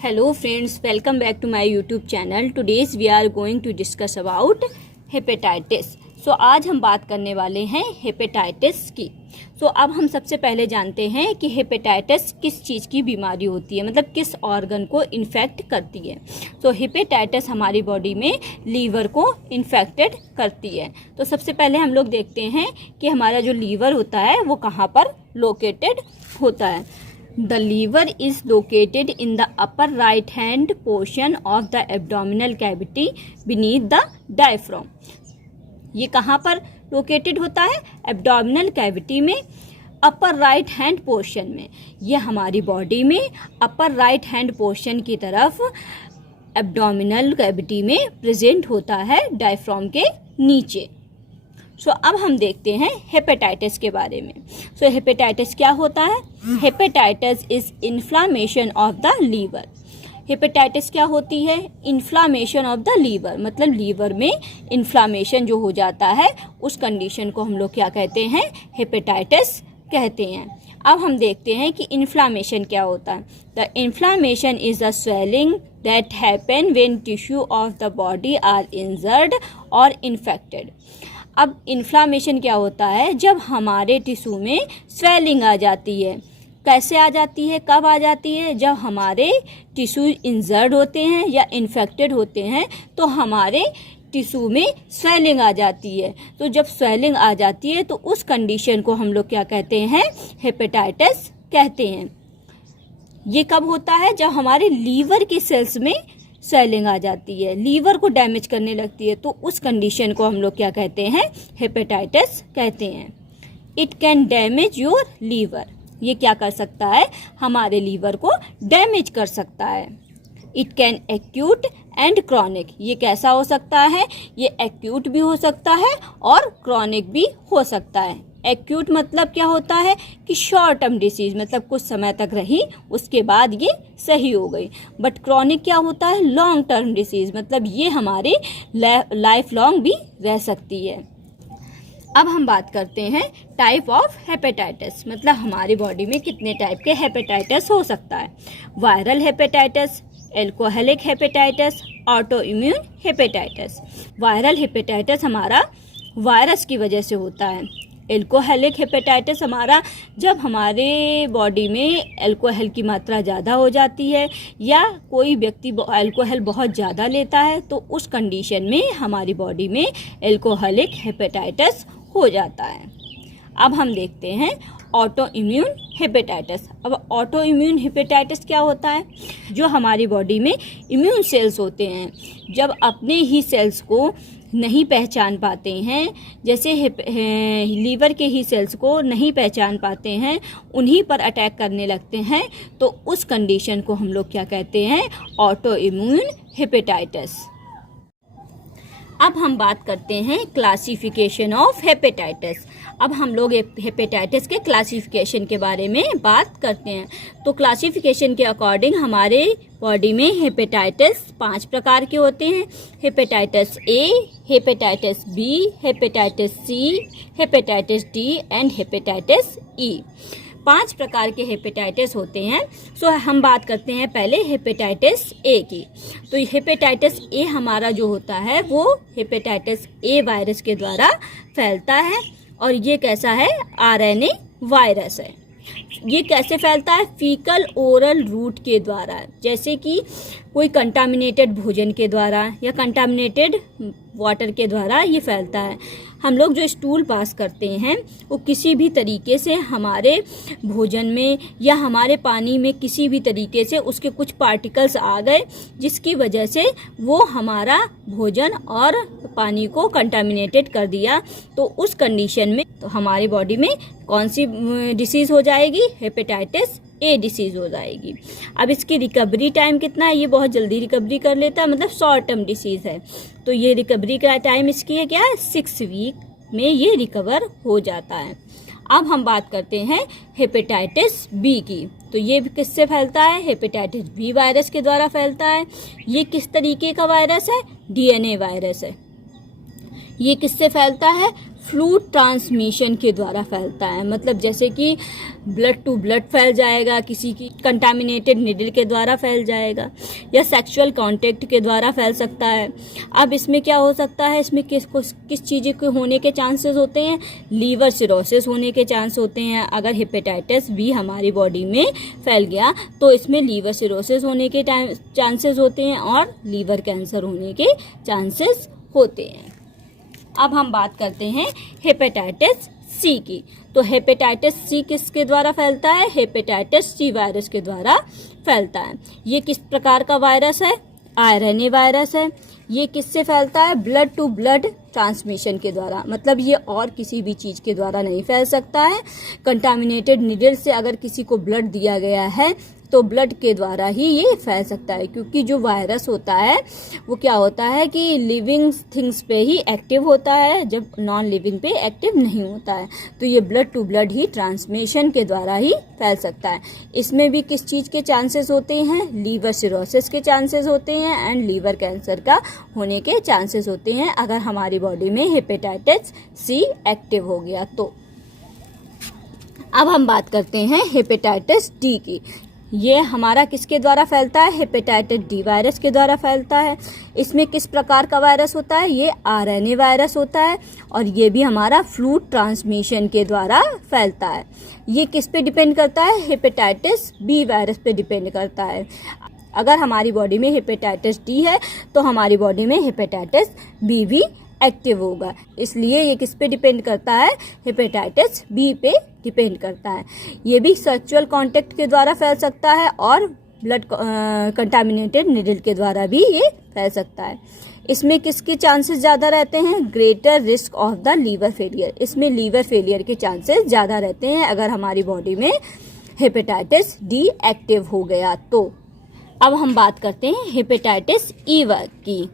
Hello friends, welcome back to my YouTube channel. Today's we are going to discuss about hepatitis. So आज हम बात करने वाले हैं हेपेटाइटिस की. अब हम सबसे पहले जानते हैं कि हेपेटाइटिस किस चीज़ की बीमारी होती है, मतलब किस ऑर्गन को इन्फेक्ट करती है. हेपेटाइटिस हमारी बॉडी में लीवर को इन्फेक्टेड करती है. तो सबसे पहले हम लोग देखते हैं कि हमारा जो लीवर होता है वो कहाँ पर लोकेटेड होता है. The liver is located in the upper right hand portion of the abdominal cavity beneath the diaphragm. ये कहाँ पर लोकेटेड होता है? एब्डोमिनल कैविटी में, अपर राइट हैंड पोर्शन में. ये हमारी बॉडी में अपर राइट हैंड पोर्शन की तरफ एब्डोमिनल कैविटी में प्रेजेंट होता है, डायफ्राम के नीचे. अब हम देखते हैं हेपेटाइटिस के बारे में. हेपेटाइटिस क्या होता है? Hepatitis is inflammation of the liver. Hepatitis क्या होती है? इन्फ्लामेशन ऑफ द लीवर, मतलब लीवर में इन्फ्लामेशन जो हो जाता है उस कंडीशन को हम लोग क्या कहते हैं? हेपेटाइटिस कहते हैं. अब हम देखते हैं कि इन्फ्लामेशन क्या होता है. The inflammation is the swelling that happen when tissue of the body are injured और इन्फेक्टेड. अब इन्फ्लामेशन क्या होता है? जब हमारे टिश्यू में स्वेलिंग आ जाती है. कैसे आ जाती है, कब आ जाती है? जब हमारे टिश्यू इंजर्ड होते हैं या इन्फेक्टेड होते हैं तो हमारे टिश्यू में स्वेलिंग आ जाती है. तो जब स्वेलिंग आ जाती है तो उस कंडीशन को हम लोग क्या कहते हैं? हेपेटाइटिस कहते हैं. ये कब होता है? जब हमारे लीवर के सेल्स में स्वेलिंग आ जाती है, लीवर को डैमेज करने लगती है, तो उस कंडीशन को हम लोग क्या कहते हैं? हेपेटाइटिस कहते हैं. It can damage your liver. ये क्या कर सकता है? हमारे लीवर को डैमेज कर सकता है. It can acute and chronic. ये कैसा हो सकता है? ये एक्यूट भी हो सकता है और क्रॉनिक भी हो सकता है. एक्यूट मतलब क्या होता है कि शॉर्ट टर्म डिसीज, मतलब कुछ समय तक रही उसके बाद ये सही हो गई. बट क्रॉनिक क्या होता है? लॉन्ग टर्म डिसीज, मतलब ये हमारे लाइफ लॉन्ग भी रह सकती है. अब हम बात करते हैं टाइप ऑफ हेपेटाइटिस, मतलब हमारी बॉडी में कितने टाइप के हेपेटाइटिस हो सकता है. Viral hepatitis, alcoholic hepatitis, auto immune hepatitis. Viral hepatitis हमारा वायरस की वजह से होता है. एल्कोहलिक हेपेटाइटिस हमारा जब हमारे बॉडी में एल्कोहल की मात्रा ज़्यादा हो जाती है या कोई व्यक्ति एल्कोहल बहुत ज़्यादा लेता है तो उस कंडीशन में हमारी बॉडी में एल्कोहलिक हेपेटाइटिस हो जाता है. अब हम देखते हैं ऑटो इम्यून हेपेटाइटिस. अब ऑटो इम्यून हेपेटाइटिस क्या होता है? जो हमारी बॉडी में इम्यून सेल्स होते हैं जब अपने ही सेल्स को नहीं पहचान पाते हैं, जैसे लीवर के ही सेल्स को नहीं पहचान पाते हैं, उन्हीं पर अटैक करने लगते हैं, तो उस कंडीशन को हम लोग क्या कहते हैं? Auto immune hepatitis. अब हम बात करते हैं क्लासिफिकेशन ऑफ हेपेटाइटिस. अब हम लोग हेपेटाइटिस के क्लासिफिकेशन के बारे में बात करते हैं. तो क्लासिफिकेशन के अकॉर्डिंग हमारे बॉडी में हेपेटाइटिस 5 प्रकार के होते हैं. Hepatitis A, hepatitis B, hepatitis C, hepatitis D and hepatitis E. 5 प्रकार के हेपेटाइटिस होते हैं. हम बात करते हैं पहले हेपेटाइटिस ए की. तो हेपेटाइटिस ए हमारा जो होता है वो हेपेटाइटिस ए वायरस के द्वारा फैलता है और ये कैसा है? आरएनए वायरस है. ये कैसे फैलता है? फीकल ओरल रूट के द्वारा, जैसे कि कोई कंटामिनेटेड भोजन के द्वारा या कंटामिनेटेड वाटर के द्वारा ये फैलता है. हम लोग जो स्टूल पास करते हैं वो किसी भी तरीके से हमारे भोजन में या हमारे पानी में किसी भी तरीके से उसके कुछ पार्टिकल्स आ गए जिसकी वजह से वो हमारा भोजन और पानी को कंटामिनेटेड कर दिया, तो उस कंडीशन में तो हमारी बॉडी में कौन सी डिसीज़ हो जाएगी? हेपेटाइटिस ए डिसीज़ हो जाएगी. अब इसकी रिकवरी टाइम कितना है? ये बहुत जल्दी रिकवरी कर लेता है, मतलब शॉर्ट टर्म डिसीज़ है. तो ये रिकवरी का टाइम इसकी है क्या है? 6 वीक में ये रिकवर हो जाता है. अब हम बात करते हैं हेपेटाइटिस बी की. तो ये किससे फैलता है? हेपेटाइटिस बी वायरस के द्वारा फैलता है. ये किस तरीके का वायरस है? डीएनए वायरस है. ये किससे फैलता है? फ्लूइड ट्रांसमिशन के द्वारा फैलता है, मतलब जैसे कि ब्लड टू ब्लड फैल जाएगा, किसी की कंटामिनेटेड निडल के द्वारा फैल जाएगा, या सेक्सुअल कांटेक्ट के द्वारा फैल सकता है। अब इसमें क्या हो सकता है, इसमें किस चीज़ के होने के चांसेस होते हैं, लीवर सिरोसिस होने के चांस होते हैं। अगर हेपेटाइटिस बी हमारी बॉडी में फैल गया तो इसमें लीवर सिरोसिस होने के चांसेस होते हैं और लीवर कैंसर होने के चांसेस होते हैं। अब हम बात करते हैं हेपेटाइटिस सी की। तो हेपेटाइटिस सी किसके द्वारा फैलता है, हेपेटाइटिस सी वायरस के द्वारा फैलता है। ये किस प्रकार का वायरस है, आरएनए वायरस है। ये किससे फैलता है, ब्लड टू ब्लड ट्रांसमिशन के द्वारा, मतलब ये और किसी भी चीज़ के द्वारा नहीं फैल सकता है। कंटामिनेटेड निडल से अगर किसी को ब्लड दिया गया है तो ब्लड के द्वारा ही ये फैल सकता है, क्योंकि जो वायरस होता है वो क्या होता है कि लिविंग थिंग्स पे ही एक्टिव होता है, जब नॉन लिविंग पे एक्टिव नहीं होता है। तो ये ब्लड टू ब्लड ही ट्रांसमिशन के द्वारा ही फैल सकता है। इसमें भी किस चीज़ के चांसेस होते हैं, लीवर सिरोसिस के चांसेस होते हैं एंड लीवर कैंसर का होने के चांसेस होते हैं अगर हमारी बॉडी में हेपेटाइटिस सी एक्टिव हो गया तो। अब हम बात करते हैं हेपेटाइटिस डी की। ये हमारा किसके द्वारा फैलता है, हेपेटाइटिस डी वायरस के द्वारा फैलता है। इसमें किस प्रकार का वायरस होता है, ये आरएनए वायरस होता है और ये भी हमारा फ्लूइड ट्रांसमिशन के द्वारा फैलता है। ये किस पे डिपेंड करता है, हेपेटाइटिस बी वायरस पे डिपेंड करता है। अगर हमारी बॉडी में हेपेटाइटिस डी है तो हमारी बॉडी में हेपेटाइटिस बी भी एक्टिव होगा, इसलिए ये किस पे डिपेंड करता है, हेपेटाइटिस बी पे डिपेंड करता है। ये भी सेक्सुअल कांटेक्ट के द्वारा फैल सकता है और ब्लड कंटामिनेटेड निडल के द्वारा भी ये फैल सकता है। इसमें किसके चांसेस ज़्यादा रहते हैं, greater risk of the liver failure. इसमें लीवर फेलियर के चांसेस ज़्यादा रहते हैं अगर हमारी बॉडी में हेपेटाइटिस डी एक्टिव हो गया तो। अब हम बात करते हैं हेपेटाइटिस ई की।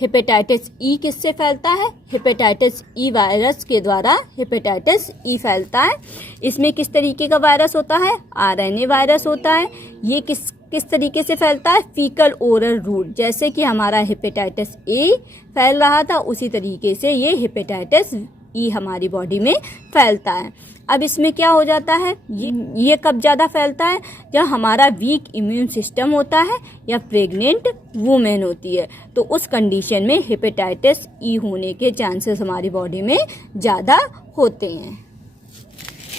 हेपेटाइटिस ई किससे फैलता है, हेपेटाइटिस ई वायरस के द्वारा हेपेटाइटिस ई फैलता है। इसमें किस तरीके का वायरस होता है, आरएनए वायरस होता है। ये किस तरीके से फैलता है, फीकल ओरल रूट। जैसे कि हमारा हेपेटाइटिस ए फैल रहा था उसी तरीके से ये हेपेटाइटिस ई हमारी बॉडी में फैलता है। अब इसमें क्या हो जाता है, ये कब ज़्यादा फैलता है, जब हमारा वीक इम्यून सिस्टम होता है या प्रेग्नेंट वुमेन होती है, तो उस कंडीशन में हेपेटाइटिस ई होने के चांसेस हमारी बॉडी में ज़्यादा होते हैं।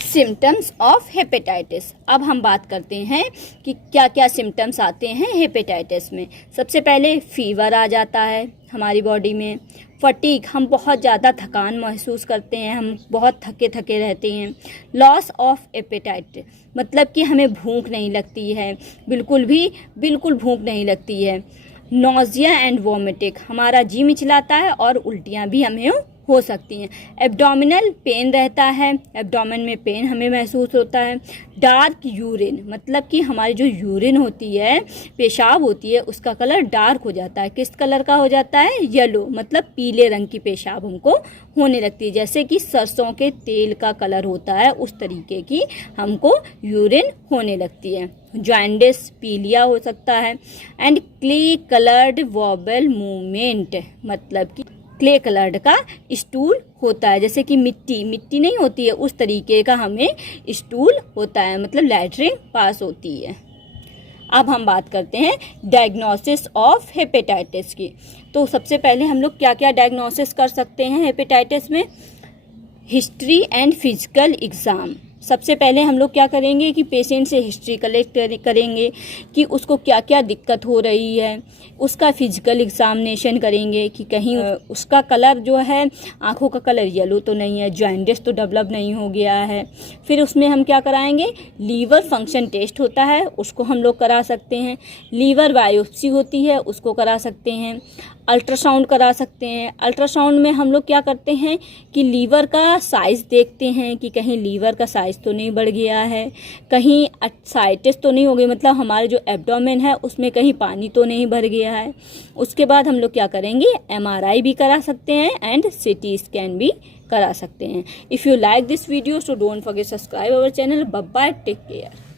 Symptoms of hepatitis. अब हम बात करते हैं कि क्या क्या सिम्टम्स आते हैं हेपेटाइटिस में। सबसे पहले फीवर आ जाता है हमारी बॉडी में, फटीग, हम बहुत ज़्यादा थकान महसूस करते हैं, हम बहुत थके थके रहते हैं। लॉस ऑफ एपेटाइट, मतलब कि हमें भूख नहीं लगती है, बिल्कुल भूख नहीं लगती है। नोजिया एंड वोमिटिंग, हमारा जी मिचलाता है और उल्टियाँ भी हमें हो सकती हैं। एब्डोमिनल पेन रहता है, एब्डोमेन में पेन हमें महसूस होता है। डार्क यूरिन, मतलब कि हमारी जो यूरिन होती है, पेशाब होती है, उसका कलर डार्क हो जाता है। किस कलर का हो जाता है, येलो, मतलब पीले रंग की पेशाब हमको होने लगती है। जैसे कि सरसों के तेल का कलर होता है उस तरीके की हमको यूरिन होने लगती है। जॉन्डिस, पीलिया हो सकता है। And clay coloured vowel movement, मतलब कि क्ले कलर्ड का स्टूल होता है, जैसे कि मिट्टी नहीं होती है उस तरीके का हमें स्टूल होता है, मतलब लैट्रिन पास होती है। अब हम बात करते हैं डायग्नोसिस ऑफ हेपेटाइटिस की। तो सबसे पहले हम लोग क्या क्या डायग्नोसिस कर सकते हैं हेपेटाइटिस में, हिस्ट्री एंड फिजिकल एग्ज़ाम। सबसे पहले हम लोग क्या करेंगे कि पेशेंट से हिस्ट्री कलेक्ट करेंगे कि उसको क्या क्या दिक्कत हो रही है, उसका फिजिकल एग्जामिनेशन करेंगे कि कहीं उसका कलर जो है, आँखों का कलर येलो तो नहीं है, जॉन्डिस तो डेवलप नहीं हो गया है। फिर उसमें हम क्या कराएंगे, लीवर फंक्शन टेस्ट होता है, उसको हम लोग करा सकते हैं। लीवर बायोप्सी होती है, उसको करा सकते हैं। अल्ट्रासाउंड करा सकते हैं। अल्ट्रासाउंड में हम लोग क्या करते हैं कि लीवर का साइज़ देखते हैं कि कहीं लीवर का साइज़ तो नहीं बढ़ गया है, कहीं असाइटिस तो नहीं हो गई, मतलब हमारे जो एब्डोमेन है उसमें कहीं पानी तो नहीं भर गया है। उसके बाद हम लोग क्या करेंगे, MRI भी करा सकते हैं एंड CT स्कैन भी करा सकते हैं। If you like this video so don't forget subscribe our channel. Bye bye, take care.